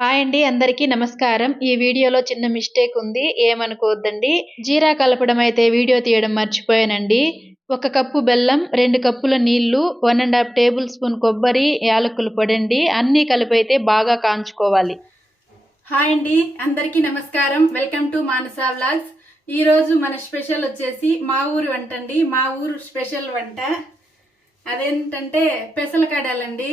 Hi అండి అందరికీ నమస్కారం. ఈ వీడియోలో చిన్న మిస్టేక్ ఉంది ఏమనుకోవద్దండి. జీరా కలపడం అయితే వీడియో తీయడం మర్చిపోయానండి. ఒక కప్పు బెల్లం రెండు కప్పుల నీళ్ళు one and half tablespoon కొబ్బరి యాలకులు పొడండి. అన్నీ కలిపైతే అయితే బాగా కాంచుకోవాలి. హాయ్ అండి అందరికీ నమస్కారం. Welcome to Manasa vlogs. ఈ రోజు మన స్పెషల్ వచ్చేసి మా ఊరు వంట అండి మా ఊరు స్పెషల్ వంట అదేంటంటే పెసల కడాలండి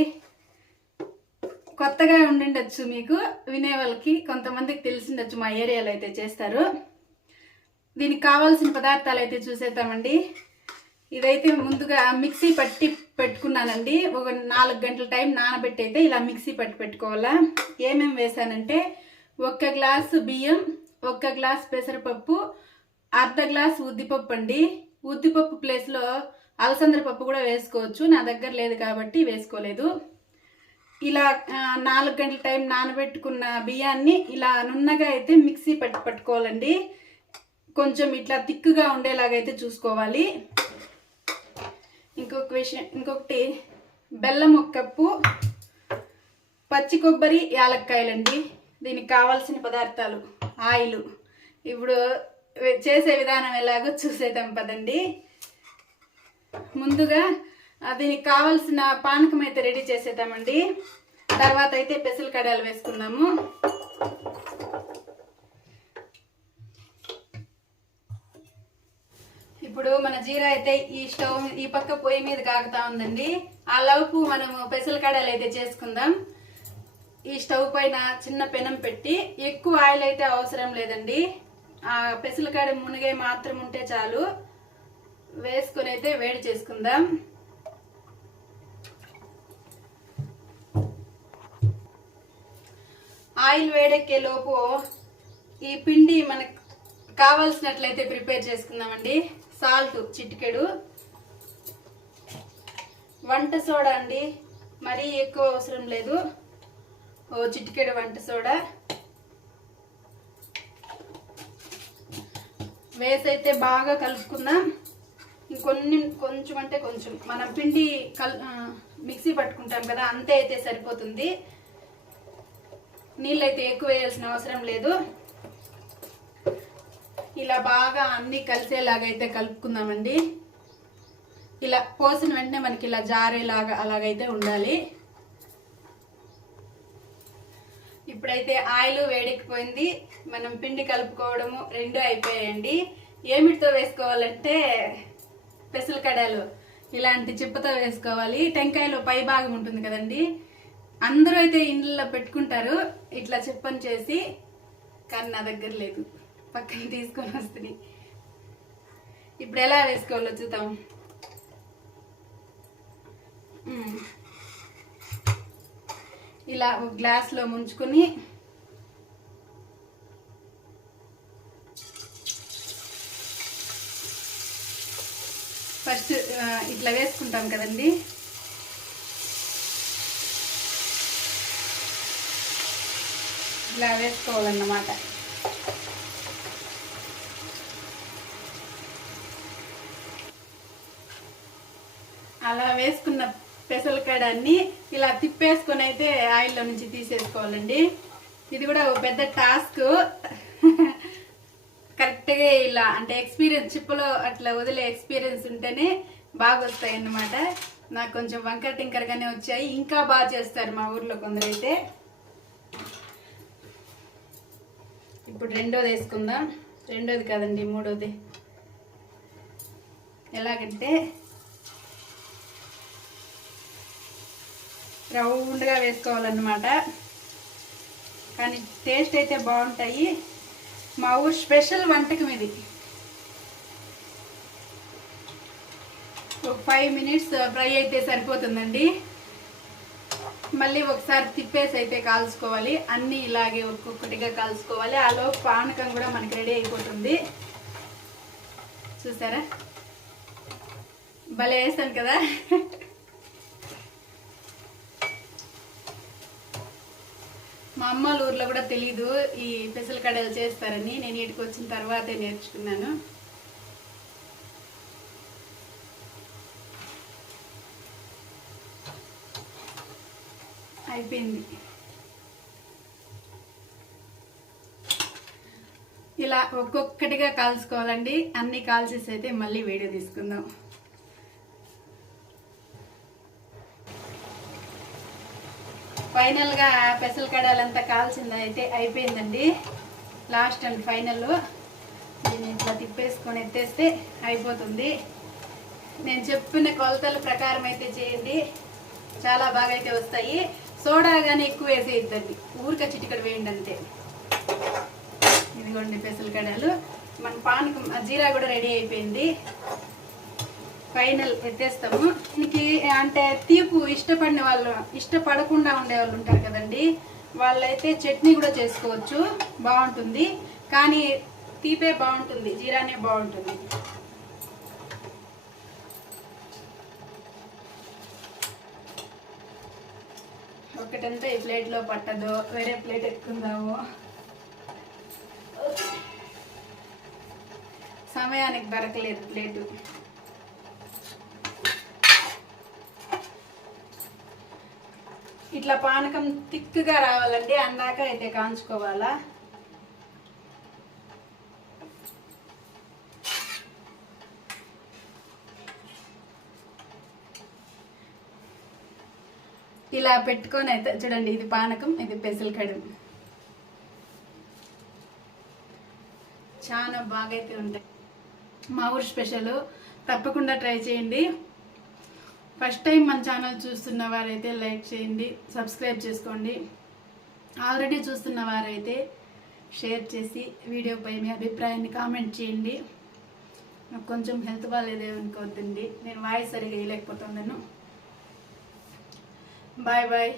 కొత్తగా ఉండిండొచ్చు మీకు. వినే వాళ్ళకి కొంతమందికి తెలిసిండొచ్చు మా ఏరియాలో అయితే చేస్తారు. దీనికి కావాల్సిన పదార్థాలు అయితే చూసేద్దామండి. ఇదైతే ముందుగా మిక్సీ పట్టి పెట్టుకున్నానండి. ఒక నాలుగు గంటల టైం నానబెట్టి అయితే ఇలా మిక్సీ పట్టి పెట్టుకోవాలా. ఏమేమి వేసానంటే ఒక్క గ్లాసు బియ్యం ఒక్క గ్లాస్ పెసరపప్పు అర్ధ గ్లాస్ ఉద్దిపప్పు అండి. ఉద్దిపప్పు ప్లేస్లో అలసందర పప్పు కూడా వేసుకోవచ్చు. నా దగ్గర లేదు కాబట్టి వేసుకోలేదు. ఇలా నాలుగు గంటల టైం నానబెట్టుకున్న బియ్యాన్ని ఇలా నున్నగా అయితే మిక్సీ పట్టి పట్టుకోవాలండి. కొంచెం ఇట్లా తిక్కుగా ఉండేలాగైతే చూసుకోవాలి. ఇంకొక విషయం ఇంకొకటి బెల్లం ఒక కప్పు పచ్చి కొబ్బరి యాలక్కాయలండి. దీనికి కావాల్సిన పదార్థాలు ఆయిల్. ఇప్పుడు చేసే విధానం ఎలాగో చూసేద్దాం పదండి. ముందుగా దీనికి కావాల్సిన పానకం అయితే రెడీ చేసేద్దామండి. తర్వాత అయితే పెసలు కడాలు వేసుకుందాము. ఇప్పుడు మన జీరా అయితే ఈ స్టవ్ ఈ పక్క పొయ్యి మీద కాగుతా ఉందండి. ఆ లోపు మనము పెసల కడాలు అయితే చేసుకుందాం. ఈ స్టవ్ పైన చిన్న పెనం పెట్టి ఎక్కువ ఆయిల్ అయితే అవసరం లేదండి. ఆ పెసల కాడ మునిగే మాత్రం ఉంటే చాలు. వేసుకొని అయితే వేడి చేసుకుందాం. ఆయిల్ వేడెక్కే లోపు ఈ పిండి మనకు కావాల్సినట్లయితే ప్రిపేర్ చేసుకుందామండి. సాల్ట్ చిటికెడు. వంట సోడా అండి. మరీ ఎక్కువ అవసరం లేదు. ఓ చిటికెడు వంట సోడా. వేసైతే బాగా కలుపుకుందాం. ఇంకొన్ని కొంచెం అంటే కొంచెం. మనం పిండి కల్ మిక్సీ పట్టుకుంటాం కదా అంతే అయితే సరిపోతుంది. నీళ్ళు అయితే ఎక్కువ వేయాల్సిన అవసరం లేదు. ఇలా బాగా అన్ని అయితే కలుపుకుందామండి. ఇలా పోసిన వెంటనే మనకి ఇలా జారేలాగా అలాగైతే ఉండాలి. ఇప్పుడైతే ఆయిల్ వేడెక్కిపోయింది. మనం పిండి కలుపుకోవడము రెండు అయిపోయాయండి. ఏమిటితో వేసుకోవాలంటే పెసలు కడాలు ఇలాంటి చిప్పతో వేసుకోవాలి. టెంకాయలో పై భాగం ఉంటుంది కదండి. అందరూ అయితే ఇండ్లలో పెట్టుకుంటారు. ఇట్లా చెప్పని చేసి కానీ నా దగ్గర లేదు. పక్కన తీసుకొని వస్తుంది. ఇప్పుడు ఎలా వేసుకోవాలో చూద్దాం. ఇలా ఒక గ్లాస్లో ముంచుకొని ఫస్ట్ ఇట్లా వేసుకుంటాం కదండి. ఇలా వేసుకోవాలన్నమాట. అలా వేసుకున్న పెసల అన్ని ఇలా తిప్పేసుకొని అయితే ఆయిల్లో నుంచి తీసేసుకోవాలండి. ఇది కూడా ఒక పెద్ద టాస్క్. కరెక్ట్గా ఇలా అంటే ఎక్స్పీరియన్స్ చిప్పలో అట్లా వదిలే ఎక్స్పీరియన్స్ ఉంటేనే బాగా వస్తాయి అన్నమాట నాకు కొంచెం వంకర టింకర్గానే వచ్చాయి. ఇంకా బాగా చేస్తారు మా ఊర్లో కొందరైతే. ఇప్పుడు రెండోది వేసుకుందాం. రెండోది కాదండి మూడోది. ఎలాగంటే రౌండ్గా వేసుకోవాలన్నమాట. కానీ టేస్ట్ అయితే బాగుంటాయి. మా ఊరు స్పెషల్ వంటకం ఇది. ఒక ఫైవ్ మినిట్స్ ఫ్రై అయితే సరిపోతుందండి. మళ్ళీ ఒకసారి తిప్పేసి అయితే కాల్చుకోవాలి. అన్నీ ఇలాగే ఒక్కొక్కటిగా కాల్చుకోవాలి. ఆలో పానకం కూడా మనకి రెడీ అయిపోతుంది. చూసారా? భలే వేసాను కదా. మా అమ్మ వాళ్ళ ఊర్లో కూడా తెలీదు ఈ పెసల కడలు చేస్తారని. నేను ఇటుకు వచ్చిన తర్వాతే నేర్చుకున్నాను. అయిపోయింది. ఇలా ఒక్కొక్కటిగా కాల్చుకోవాలండి. అన్ని కాల్చేసి అయితే మళ్ళీ వీడియో తీసుకుందాం. ఫైనల్గా పెసలు కడాలంతా కాల్చింది అయితే అయిపోయిందండి. Last and final. దీన్ని ఇట్లా తిప్పేసుకొని ఎత్తేస్తే అయిపోతుంది. నేను చెప్పిన కొలతల ప్రకారం అయితే చేయండి. చాలా బాగా అయితే వస్తాయి. సోడా కానీ ఎక్కువ వేసేయద్దండి. ఊరిక చిటికడ వేయండి అంతే. ఇదిగోండి పెసలకడాలు మన పానకం జీరా కూడా రెడీ అయిపోయింది. ఫైనల్ ఎత్తేస్తాము దీనికి అంటే తీపు ఇష్టపడిన వాళ్ళు ఇష్టపడకుండా ఉండే వాళ్ళు ఉంటారు కదండి. వాళ్ళైతే చట్నీ కూడా చేసుకోవచ్చు. బాగుంటుంది. కానీ తీపే బాగుంటుంది. జీరానే బాగుంటుంది. ఒకటంతా ఈ ప్లేట్లో పట్టదు. వేరే ప్లేట్ ఎత్తుకుందాము. సమయానికి దొరకలేదు ప్లేటు. ఇట్లా పానకం తిక్కుగా రావాలండి. అందాక అయితే కాంచుకోవాలా? ఇలా పెట్టుకొని అయితే చూడండి ఇది పానకం ఇది పెసల కడుం. చాలా బాగా అయితే ఉంటాయి. మా ఊరు స్పెషల్ తప్పకుండా ట్రై చేయండి. ఫస్ట్ టైం మన ఛానల్ చూస్తున్న వారైతే లైక్ చేయండి సబ్స్క్రైబ్ చేసుకోండి. ఆల్రెడీ చూస్తున్న వారైతే షేర్ చేసి వీడియోపై మీ అభిప్రాయాన్ని కామెంట్ చేయండి. నాకు కొంచెం హెల్త్ బాగాలేదేమనుకోవద్దండి నేను వాయిస్ సరిగా వేయలేకపోతున్నాను Bye bye.